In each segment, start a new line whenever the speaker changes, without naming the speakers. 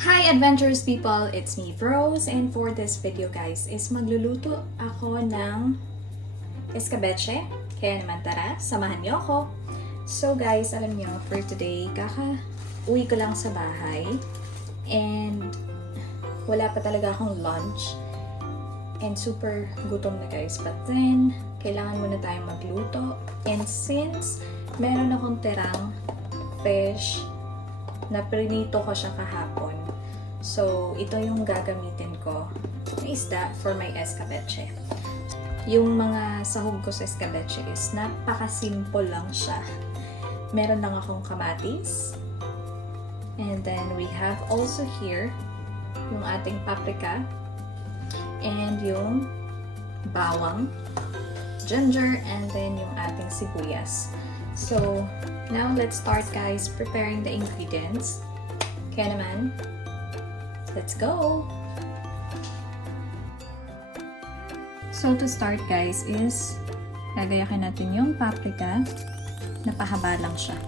Hi adventurous people! It's me, Rose, and for this video guys is magluluto ako ng escabeche. Kaya naman tara, samahan niyo ako. So guys, alam niyo, for today, kaka uwi ko lang sa bahay and wala pa talaga akong lunch and super gutom na guys. But then, kailangan muna tayong magluto and since meron akong tirang fish na prinito ko siya kahapon. So, ito yung gagamitin ko na isda for my escabeche. Yung mga sahog ko sa escabeche is napaka-simple lang siya. Meron lang akong kamatis. And then we have also here yung ating paprika and yung bawang, ginger, and then yung ating sibuyas. So, now let's start guys preparing the ingredients. Kaya naman, let's go! So to start guys is gagayakin natin yung paprika na pahaba lang siya.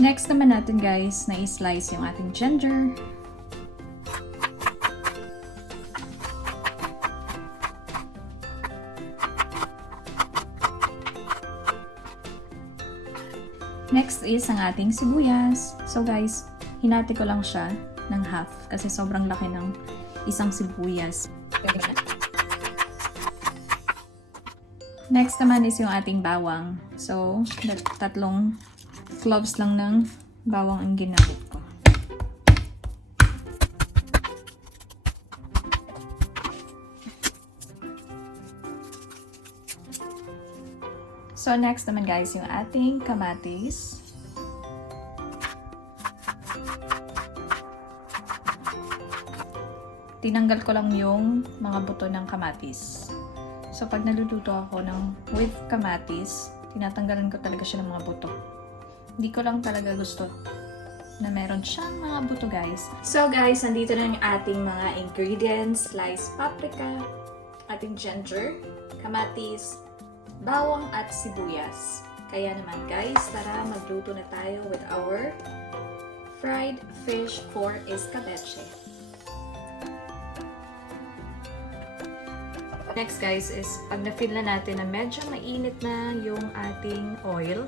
Next naman natin guys na i-slice yung ating ginger. Next is ang ating sibuyas. So guys, hinati ko lang siya ng half kasi sobrang laki ng isang sibuyas. Next naman is yung ating bawang. So, tatlong cloves lang ng bawang ang ginamit So, next naman guys, yung ating kamatis. Tinanggal ko lang yung mga buto ng kamatis. So, pag naluluto ako ng with kamatis, tinatanggalan ko talaga siya ng mga buto. Hindi ko lang talaga gusto na meron siyang mga buto guys. So guys, nandito na yung ating mga ingredients. Sliced paprika, ating ginger, kamatis, bawang at sibuyas. Kaya naman guys, tara magluto na tayo with our fried fish for escabeche. Next guys is pag na-feel na natin na medyo mainit na yung ating oil,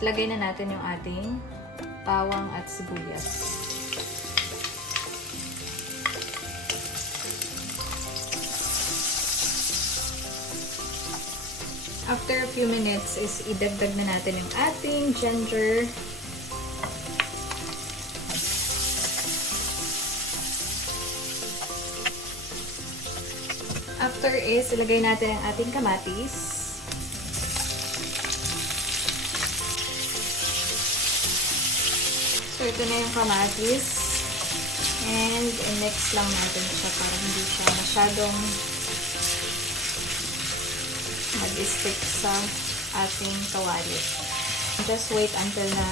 lagay na natin yung ating bawang at sibuyas. After a few minutes is idagdag na natin yung ating ginger. After is ilagay natin ang ating kamatis. So ito na yung kamatis. And i-mix lang natin siya para hindi siya masyadong mag-stick sa ating kawali. Just wait until na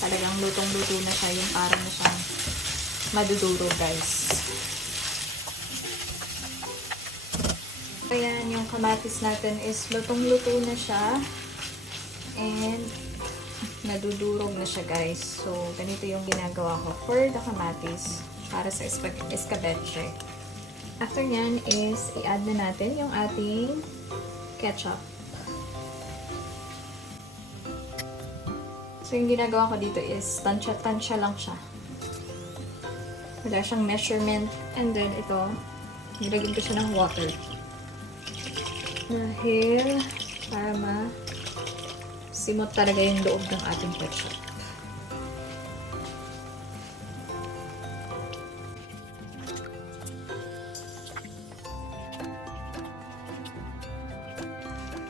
talagang lutong-luto na siya yung para na siyang maduduro guys. Ayan, yung kamatis natin is lutong-luto na siya. And nadudurog na siya guys. So, ganito yung ginagawa ko for the kamatis para sa esca- escabeche. After nyan is i-add na natin yung ating ketchup. So, yung ginagawa ko dito is tansya-tansya lang siya. Wala siyang measurement. And then, ito, nilagyan ko siya ng water. Dahil, para ma simot talaga yung loob ng ating ketchup.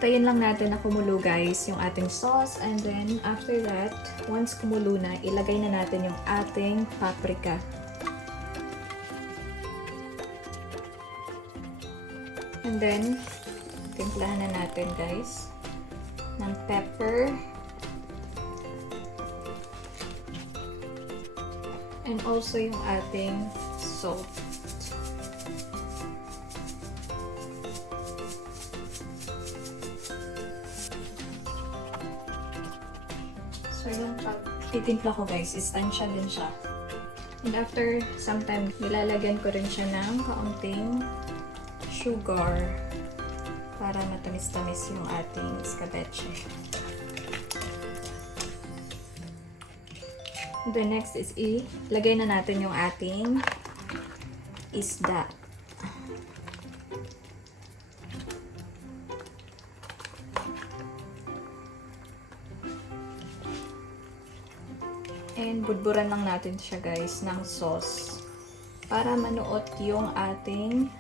Tayin lang natin na kumulo guys yung ating sauce and then after that, once kumulo na, ilagay na natin yung ating paprika. And then, timplahan na natin guys ng pepper and also yung ating salt. So yung pag titimpla ko guys, is tansya din siya. And after some time, nilalagyan ko rin siya ng kaunting sugar para matamis-tamis yung ating escabeche. The next is ilagay na natin yung ating isda. And budburan lang natin siya guys ng sauce para manuot yung ating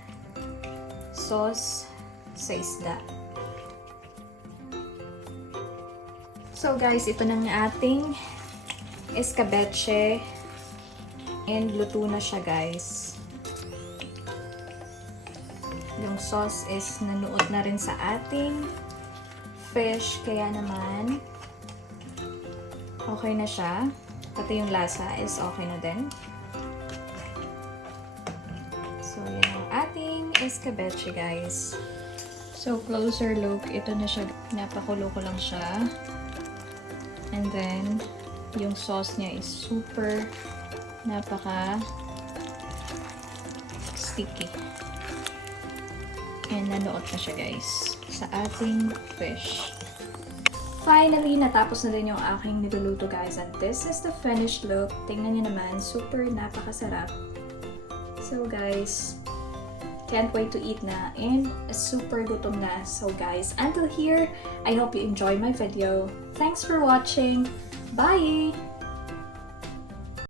sauce sa isda. So guys, ito na yung ating escabeche and luto na siya guys. Yung sauce is nanuot na rin sa ating fish kaya naman okay na siya. Pati yung lasa is okay na din. So, yan ang ating escabeche, guys. So, closer look. Ito na siya. Napakulo ko lang siya. And then, yung sauce niya is super napaka sticky. And nanuot na siya, guys. Sa ating fish. Finally, natapos na din yung aking niluluto guys. And this is the finished look. Tingnan niyo naman, super napakasarap. So guys, can't wait to eat na. And super gutom na. So guys, until here, I hope you enjoy my video. Thanks for watching. Bye!